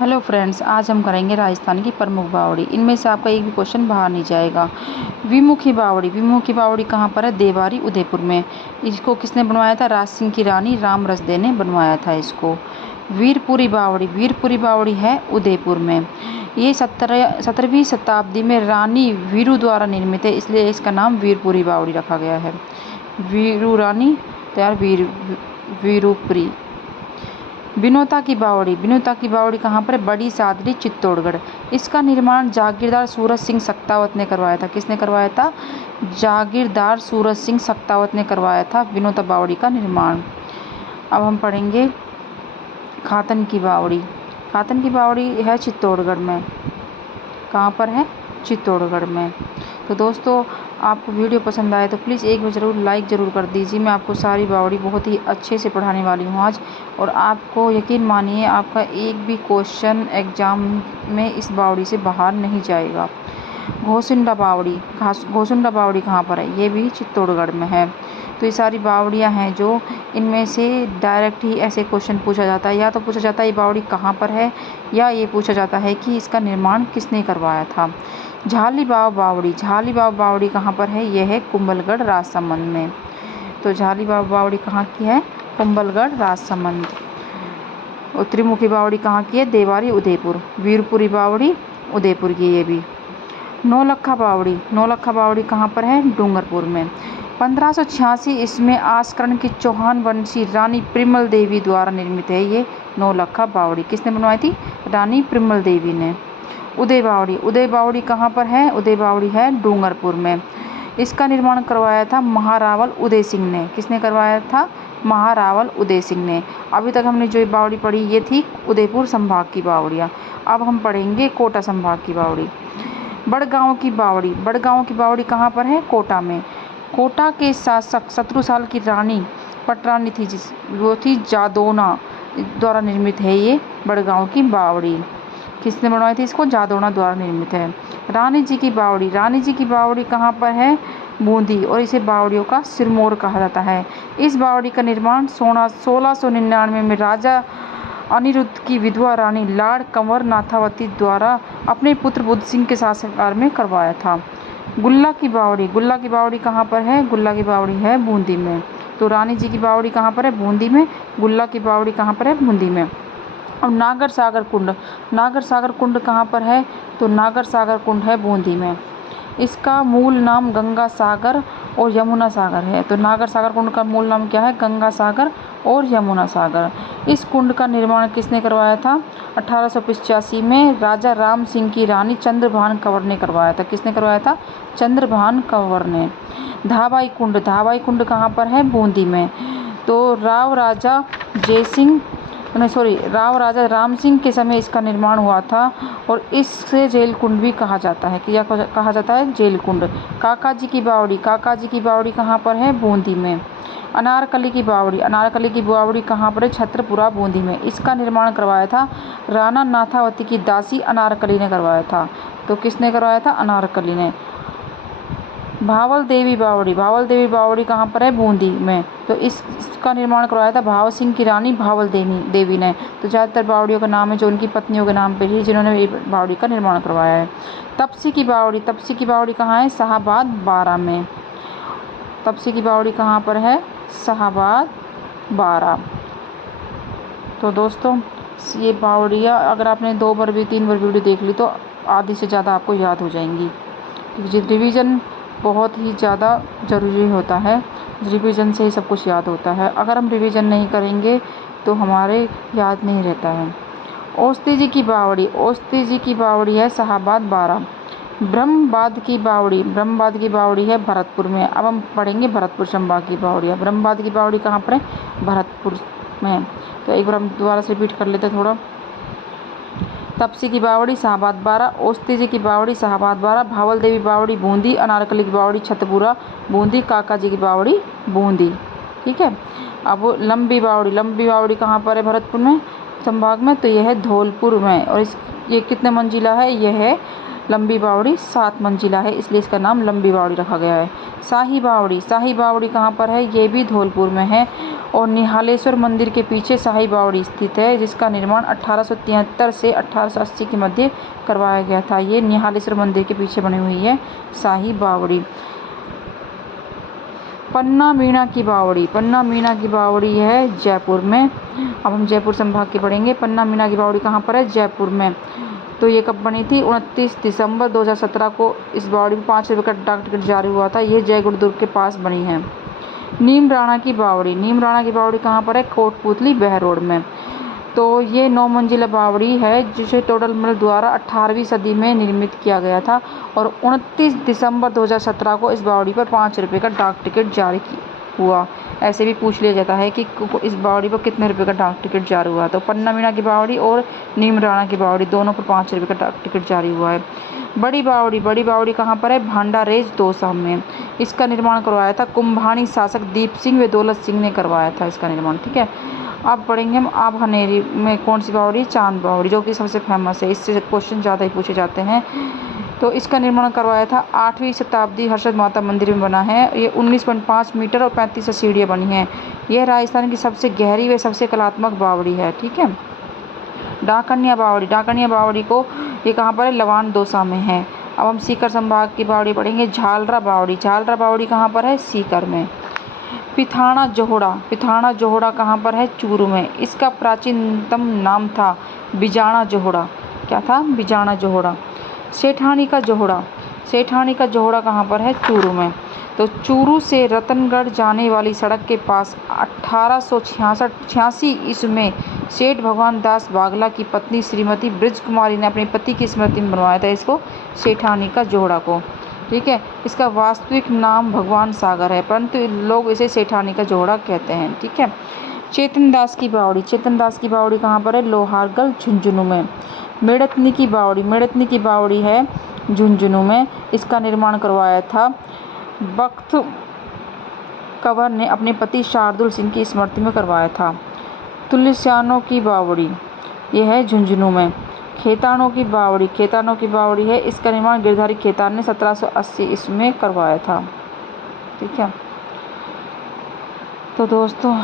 Hello friends, आज हम करेंगे राजस्थान की प्रमुख बावड़ी। इनमें से आपका एक भी क्वेश्चन बाहर नहीं जाएगा। विमुखी बावड़ी कहाँ पर है? देवारी, उदयपुर में। इसको किसने बनवाया था? राज सिंह की रानी राम रसदे ने बनवाया था इसको। वीरपुरी बावड़ी है उदयपुर में। ये 17वीं शताब्दी में रानी वीरू द्वारा निर्मित है, इसलिए इसका नाम वीरपुरी बावड़ी रखा गया है। वीरू रानी तैयार वीरूपुरी। विनोता की बावड़ी कहाँ पर है? बड़ी सादरी, चित्तौड़गढ़। इसका निर्माण जागीरदार सूरज सिंह सक्तावत ने करवाया था। किसने करवाया था? जागीरदार सूरज सिंह सक्तावत ने करवाया था विनोता बावड़ी का निर्माण। अब हम पढ़ेंगे खातन की बावड़ी है चित्तौड़गढ़ में। कहाँ पर है? चित्तौड़गढ़ में। तो दोस्तों, आपको वीडियो पसंद आए तो प्लीज़ एक बार ज़रूर लाइक ज़रूर कर दीजिए। मैं आपको सारी बावड़ी बहुत ही अच्छे से पढ़ाने वाली हूँ आज, और आपको यकीन मानिए आपका एक भी क्वेश्चन एग्ज़ाम में इस बावड़ी से बाहर नहीं जाएगा। घोसुंडा बावड़ी कहाँ पर है? ये भी चित्तौड़गढ़ में है। तो ये सारी बावड़ियाँ हैं जो इनमें से डायरेक्ट ही ऐसे क्वेश्चन पूछा जाता है। या तो पूछा जाता है ये बावड़ी कहाँ पर है, या ये पूछा जाता है कि इसका निर्माण किसने करवाया था। झालीबाव बावड़ी कहाँ पर है? यह है कुंभलगढ़ राजसमंद में। तो झालीबाव बावड़ी कहाँ की है? कुंभलगढ़ राजसमंद। और त्रिमुखी बावड़ी कहाँ की है? देवारी, उदयपुर। वीरपुरी बावड़ी उदयपुर की। ये भी नौलखा बावड़ी कहाँ पर है? डूंगरपुर में। 1586 इसमें आस्करण की चौहान वंशी रानी प्रिमल देवी द्वारा निर्मित है ये नौलखा बावड़ी। किसने बनवाई थी? रानी प्रिमल देवी ने। उदय बावड़ी कहाँ पर है? उदय बावड़ी है डूंगरपुर में। इसका निर्माण करवाया था महारावल उदय सिंह ने। किसने करवाया था? महारावल उदय सिंह ने। अभी तक हमने जो बावड़ी पढ़ी ये थी उदयपुर संभाग की बावड़ियाँ। अब हम पढ़ेंगे कोटा संभाग की बावड़ी। बड़गांव की बावड़ी कहाँ पर है? कोटा में। कोटा के शासक शत्रुसाल की रानी पटरानी थी, वो थी जादौना द्वारा निर्मित है ये बड़गांव की बावड़ी। किसने बनवाई थी इसको? जादौना द्वारा निर्मित है। रानी जी की बावड़ी कहाँ पर है? बूंदी, और इसे बावड़ियों का सिरमौर कहा जाता है। इस बावड़ी का निर्माण 1699 में राजा अनिरुद्ध की विधवा रानी लाड़ कंवर नाथावती द्वारा अपने पुत्र बुद्ध सिंह के शासनकाल में करवाया था। गुल्ला की बावड़ी कहाँ पर है? गुल्ला की बावड़ी है बूंदी में। तो रानी जी की बावड़ी कहाँ पर है? बूंदी में। गुल्ला की बावड़ी कहाँ पर है? बूंदी में। और नागर सागर कुंड कहाँ पर है? तो नागर सागर कुंड है बूंदी में। इसका मूल नाम गंगा सागर और यमुना सागर है। तो नागर सागर कुंड का मूल नाम क्या है? गंगा सागर और यमुना सागर। इस कुंड का निर्माण किसने करवाया था? 1885 में राजा राम सिंह की रानी चंद्रभान कंवर ने करवाया था। किसने करवाया था? चंद्रभान कंवर ने। धाबाई कुंड कहाँ पर है? बूंदी में। तो राव राजा राम सिंह के समय इसका निर्माण हुआ था, और इससे जेल कुंड भी कहा जाता है। क्या कहा जाता है? जेल कुंड। काका जी की बावड़ी कहाँ पर है? बूंदी में। अनारकली की बावड़ी कहाँ पर है? छत्रपुरा, बूंदी में। इसका निर्माण करवाया था राणा नाथावती की दासी अनारकली ने करवाया था। तो किसने करवाया था? अनारकली ने। भावल देवी बावड़ी कहाँ पर है? बूंदी में। तो इसका निर्माण करवाया था भाव सिंह की रानी भावल देवी ने। तो ज़्यादातर बावड़ियों का नाम है जो उनकी पत्नियों के नाम पर ही, जिन्होंने ये बावड़ी का निर्माण करवाया है। तपसी की बावड़ी कहाँ है? शाहाबाद, बारा में। तपसी की बावड़ी कहाँ पर है? शाहाबाद, बारा। तो दोस्तों, ये बावड़ियाँ अगर आपने 2 बार भी 3 बार वीडियो देख ली तो आधी से ज़्यादा आपको याद हो जाएंगी। रिवीजन बहुत ही ज़्यादा ज़रूरी होता है। रिवीजन से ही सब कुछ याद होता है। अगर हम रिवीजन नहीं करेंगे तो हमारे याद नहीं रहता है। औस्ती जी की बावड़ी है शाहाबाद, बारा। ब्रह्मबाद की बावड़ी है भरतपुर में। अब हम पढ़ेंगे भरतपुर संभाग की बावड़ियाँ। ब्रह्मबाद की बावड़ी कहाँ पर है? भरतपुर में। तो एक बार हम दोबारा से रिपीट कर लेते हैं थोड़ा। तपसी की बावड़ी शाहाबाद, बारा। औस्ती जी की बावड़ी शाहाबाद, बारा। भावल देवी बावड़ी बूंदी। अनारकली की बावड़ी छतपुरा, बूंदी। काका जी की बावड़ी बूंदी। ठीक है। अब लंबी बावड़ी कहाँ पर है? भरतपुर में संभाग में। तो यह है धौलपुर में। और ये कितने मंजिला है? यह है लंबी बावड़ी 7 मंजिला है, इसलिए इसका नाम लंबी बावड़ी रखा गया है। शाही बावड़ी कहाँ पर है? ये भी धौलपुर में है। और निहालेश्वर मंदिर के पीछे शाही बावड़ी स्थित है, जिसका निर्माण 1873 से 1880 के मध्य करवाया गया था। ये निहालेश्वर मंदिर के पीछे बनी हुई है शाही बावड़ी। पन्ना मीना की बावड़ी, पन्ना मीना की बावड़ी है जयपुर में। अब हम जयपुर संभाग के पढ़ेंगे। पन्ना मीना की बावड़ी कहाँ पर है? जयपुर में। तो ये कब बनी थी? 29 दिसंबर 2017 को इस बावड़ी में 5 रुपये का डाक टिकट जारी हुआ था। ये जय गुरुदुर्ग के पास बनी है। नीम राणा की बावड़ी, नीम राणा की बावड़ी कहाँ पर है? कोटपुतली बहरोड में। तो ये 9 मंजिला बावड़ी है, जिसे तोडरमल द्वारा 18वीं सदी में निर्मित किया गया था और 29 दिसंबर 2017 को इस बावड़ी पर 5 रुपये का डाक टिकट जारी हुआ। ऐसे भी पूछ लिया जाता है कि इस बावड़ी पर कितने रुपये का डाक टिकट जारी हुआ। तो पन्ना मीना की बावड़ी और नीम राणा की बावड़ी दोनों पर 5 रुपये का डाक टिकट जारी हुआ है। बड़ी बावड़ी, बड़ी बावड़ी कहाँ पर है? भांडारेज दौसा में। इसका निर्माण करवाया था कुंभानी शासक दीप सिंह व दौलत सिंह ने करवाया था इसका निर्माण। ठीक है। अब पढ़ेंगे हम आभनेरी में कौन सी बावड़ी? चांद बावड़ी, जो कि सबसे फेमस है। इससे क्वेश्चन ज़्यादा ही पूछे जाते हैं। तो इसका निर्माण करवाया था 8वीं शताब्दी हर्षद माता मंदिर में बना है। ये 19.5 मीटर और 35 सीढ़ियाँ बनी हैं। यह राजस्थान की सबसे गहरी व सबसे कलात्मक बावड़ी है। ठीक है। डाकनिया बावड़ी, डाकनिया बावड़ी को ये कहाँ पर है? लवान दौसा में है। अब हम सीकर संभाग की बावड़ी पढ़ेंगे। झालरा बावड़ी, झालरा बावड़ी कहाँ पर है? सीकर में। पिथाना जोहड़ा, पिथाना जोहड़ा कहाँ पर है? चूरू में। इसका प्राचीनतम नाम था बिजाना जोहड़ा। क्या था? बिजाना जोहड़ा। सेठानी का जोहड़ा, सेठानी का जोहड़ा कहाँ पर है? चूरू में। तो चूरू से रतनगढ़ जाने वाली सड़क के पास 1886 ईस्वी में सेठ भगवान दास बागला की पत्नी श्रीमती ब्रज कुमारी ने अपने पति की स्मृति में बनवाया था इसको, सेठानी का जोहड़ा को। ठीक है। इसका वास्तविक नाम भगवान सागर है, परंतु लोग इसे सेठानी का जोहड़ा कहते हैं। ठीक है। चेतन दास की बावड़ी, चेतन दास की बावड़ी कहाँ पर है? लोहारगढ़ झुंझुनू में। मेड़तनी की बावड़ी, मेड़तनी की बावड़ी है झुंझुनू में। इसका निर्माण करवाया था बख्त कंवर ने अपने पति शार्दुल सिंह की स्मृति में करवाया था। तुलसियानों की बावड़ी, यह है झुंझुनू में। खेतानों की बावड़ी, खेतानों की बावड़ी है। इसका निर्माण गिरधारी खेतान ने 1780 ईस्वी में करवाया था। ठीक है। तो दोस्तों,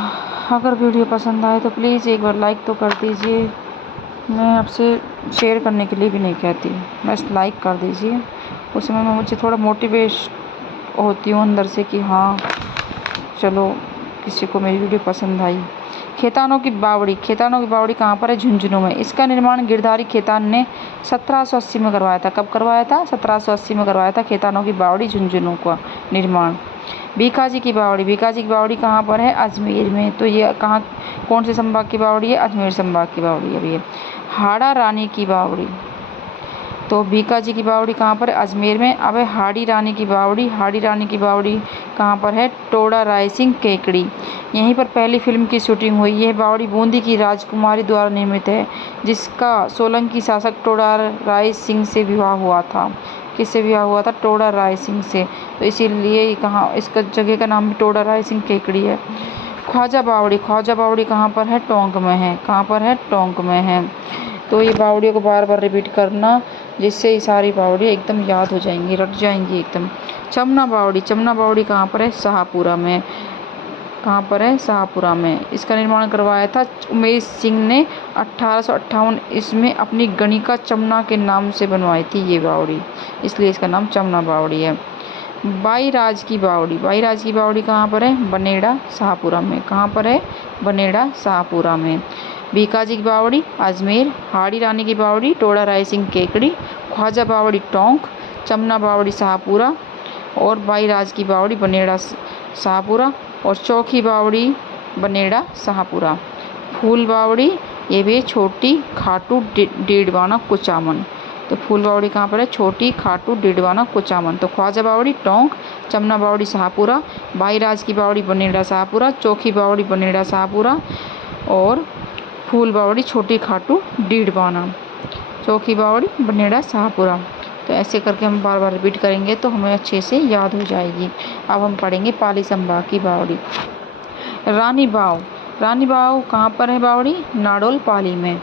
अगर वीडियो पसंद आए तो प्लीज़ एक बार लाइक तो कर दीजिए। मैं आपसे शेयर करने के लिए भी नहीं कहती, बस लाइक कर दीजिए। उस समय में मुझे थोड़ा मोटिवेट होती हूँ अंदर से कि हाँ चलो किसी को मेरी वीडियो पसंद आई। खेतानों की बावड़ी, खेतानों की बावड़ी कहाँ पर है? झुंझुनू में। इसका निर्माण गिरधारी खेतान ने 1780 में करवाया था। कब करवाया था? 1780 में करवाया था खेतानों की बावड़ी झुंझुनू का निर्माण। बीकाजी की बावड़ी, बीकाजी की बावड़ी कहाँ पर है? अजमेर में। तो ये कहाँ, कौन से संभाग की बावड़ी है? अजमेर संभाग की बावड़ी है ये। हाड़ा रानी की बावड़ी, तो बीकाजी की बावड़ी कहाँ पर है? अजमेर में। अब है हाड़ी रानी की बावड़ी, हाड़ी रानी की बावड़ी कहाँ पर है? टोडा राय सिंह केकड़ी, यहीं पर पहली फिल्म की शूटिंग हुई। यह बावड़ी बूंदी की राजकुमारी द्वारा निर्मित है, जिसका सोलंकी शासक टोडा राय सिंह से विवाह हुआ था। किससे विवाह हुआ था? टोडा राय सिंह से। तो इसीलिए कहाँ इसका जगह का नाम भी टोडा राय सिंह केकड़ी है। ख्वाजा बावड़ी, ख्वाजा बावड़ी कहाँ पर है? टोंक में है। कहाँ पर है? टोंक में है। तो ये बावड़ियों को बार बार रिपीट करना, जिससे ये सारी बावड़ियाँ एकदम याद हो जाएंगी, रट जाएंगी एकदम। चमना बावड़ी, चमना बावड़ी कहाँ पर है? शाहपुरा में। कहाँ पर है? शाहपुरा में। इसका निर्माण करवाया था उमेश सिंह ने 1858 इसमें अपनी गणिका चमना के नाम से बनवाई थी ये बावड़ी, इसलिए इसका नाम चमना बावड़ी है। बाई राज की बावड़ी, बाई राज की बावड़ी कहाँ पर है? बनेड़ा शाहपुरा में। कहाँ पर है? बनेड़ा शाहपुरा में। बीकाजी की बावड़ी अजमेर, हाड़ी रानी की बावड़ी टोडा राय सिंह केकड़ी, ख्वाजा बावड़ी टोंक, चमना बावड़ी शाहपुरा और बाई राज की बावड़ी बनेड़ा शाहपुरा और चौकी बावड़ी बनेड़ा शाहपुरा। फूल बावड़ी ये भी छोटी खाटू डीडवाना कुचामन। तो फूल बावड़ी कहाँ पर है? छोटी खाटू डीडवाना कुचामन। तो ख्वाजा बावड़ी टोंक, चमना बावड़ी शाहपुरा, बाई राज की बावड़ी बनेड़ा शाहपुरा, चौकी बावड़ी बनेड़ा शाहपुरा और फूल बावड़ी छोटी खाटू डीडवाना, चौकी बावड़ी बनेड़ा शाहपुरा। तो ऐसे करके हम बार बार रिपीट करेंगे तो हमें अच्छे से याद हो जाएगी। अब हम पढ़ेंगे पाली संभाग की बावड़ी। रानी बाव, रानी बाव कहाँ पर है बावड़ी? नाडोल पाली में।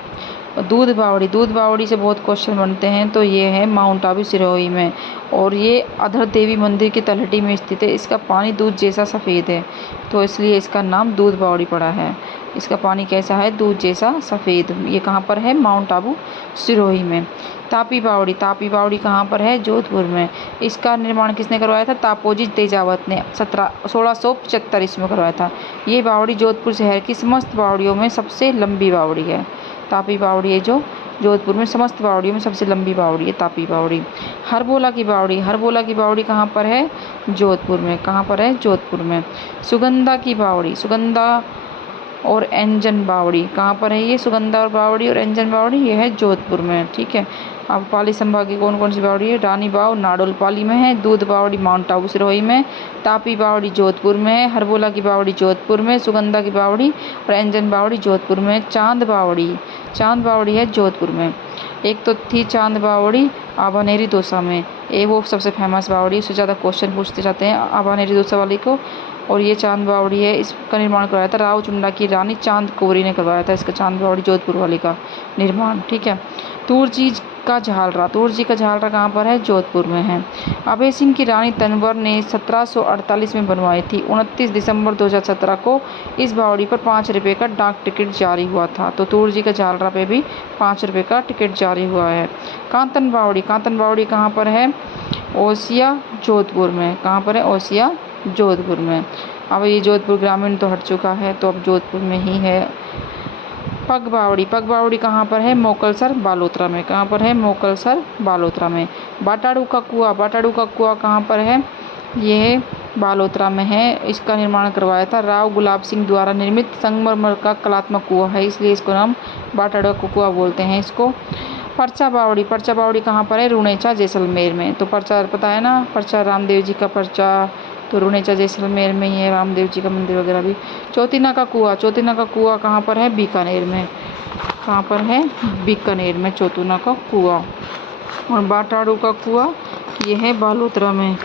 दूध बावड़ी से बहुत क्वेश्चन बनते हैं, तो ये है माउंट आबू सिरोही में, और ये अधर देवी मंदिर की तलहटी में स्थित है। इसका पानी दूध जैसा सफ़ेद है, तो इसलिए इसका नाम दूध बावड़ी पड़ा है। इसका पानी कैसा है? दूध जैसा सफ़ेद। ये कहाँ पर है? माउंट आबू सिरोही में। तापी बावड़ी कहाँ पर है? जोधपुर में। इसका निर्माण किसने करवाया था? तापोजी तेजावत ने 1675 ईस्वी में करवाया था। ये बावड़ी जोधपुर शहर की समस्त बावड़ियों में सबसे लंबी बावड़ी है। तापी बावड़ी है जो जोधपुर में समस्त बावड़ियों में सबसे लंबी बावड़ी है, तापी बावड़ी। हरबोला की बावड़ी कहाँ पर है? जोधपुर में। कहाँ पर है? जोधपुर में। सुगंधा और एंजन बावड़ी कहाँ पर है? ये सुगंधा और बावड़ी और एंजन बावड़ी ये है जोधपुर में। ठीक है। अब पाली संभाग की कौन कौन सी बावड़ी है? रानी बाव नाडोल पाली में है, दूध बावड़ी माउंट आबू सिरोही में, तापी बावड़ी जोधपुर में है, हरबोला की बावड़ी जोधपुर में, सुगंधा की बावड़ी और एंजन बावड़ी जोधपुर में। चांद बावड़ी है जोधपुर में। एक तो थी चांद बावड़ी आबानेरी दौसा में, ये वो सबसे फेमस बावड़ी, उससे ज़्यादा क्वेश्चन पूछते जाते हैं आबानेरी दौसा वाली को। और ये चांद बावड़ी है, इसका निर्माण करवाया था रावचुंडा की रानी चांद कौरी ने करवाया था, इसका चांद बावड़ी जोधपुर वाली का निर्माण। ठीक है। तुरजी का झालरा कहाँ पर है? जोधपुर में है। अभय सिंह की रानी तनवर ने 1748 में बनवाई थी। 29 दिसंबर 2017 को इस बावड़ी पर 5 रुपये का डाक टिकट जारी हुआ था। तो तुरजी का झालरा पे भी 5 रुपये का टिकट जारी हुआ है। कांतन बावड़ी कहाँ पर है? ओसिया जोधपुर में। कहाँ पर है? ओसिया जोधपुर में। अब ये जोधपुर ग्रामीण तो हट चुका है, तो अब जोधपुर में ही है। पग बावड़ी कहाँ पर है? मोकलसर बालोतरा में। कहाँ पर है? मोकलसर बालोतरा में। बाटाड़ू का कुआं कहाँ पर है? यह बालोतरा में है। इसका निर्माण करवाया था राव गुलाब सिंह द्वारा निर्मित संगमरमर का कलात्मक कुआं है, इसलिए इसको नाम बाटाड़ू का कुआं बोलते हैं इसको। पर्चा बावड़ी कहाँ पर है? रुणेचा जैसलमेर में। तो पर्चा पता है ना, पर्चा रामदेव जी का पर्चा, तो रुणेचा जैसलमेर में ही है, रामदेव जी का मंदिर वगैरह भी। चौतिना का कुआं कहाँ पर है? बीकानेर में। कहाँ पर है? बीकानेर में चौतिना का कुआं। और बाटाड़ू का कुआं ये है बालोतरा में।